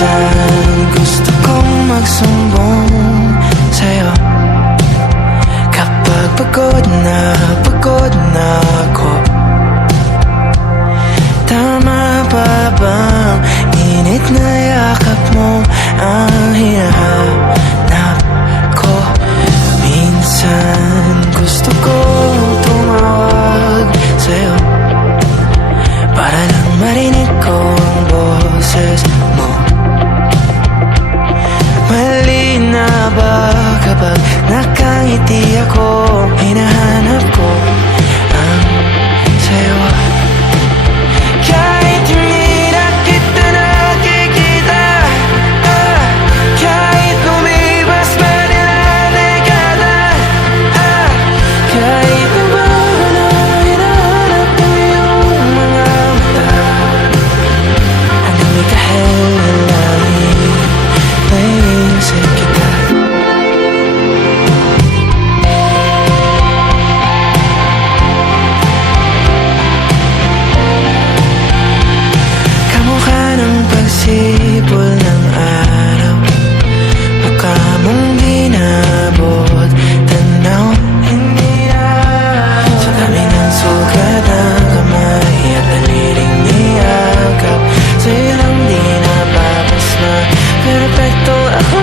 Minsan gusto kong magsumbong sa'yo kapag pagod na ako. Tama ba bang init na yakap mo ang hinahanap ko? Minsan gusto kong tumawag sa'yo para lang marinig ko ang boses mo. Mali na ba kapag nakangiti ako? Hinahanap ko ang sayo. Kahit hindi na kita nakikita, kahit lumipas man ilang dekada, kahit na ba na hinahanap ko yung mga mata, hanggang may kahel na langit, naisip kita. Kamukha ng pagsipol ng araw, mukha mong ginabot tanaw. Hindi na sa dami ng sugat ng kamay at daliling niyakap, sa'yo lang di napapasma. Perpekto ako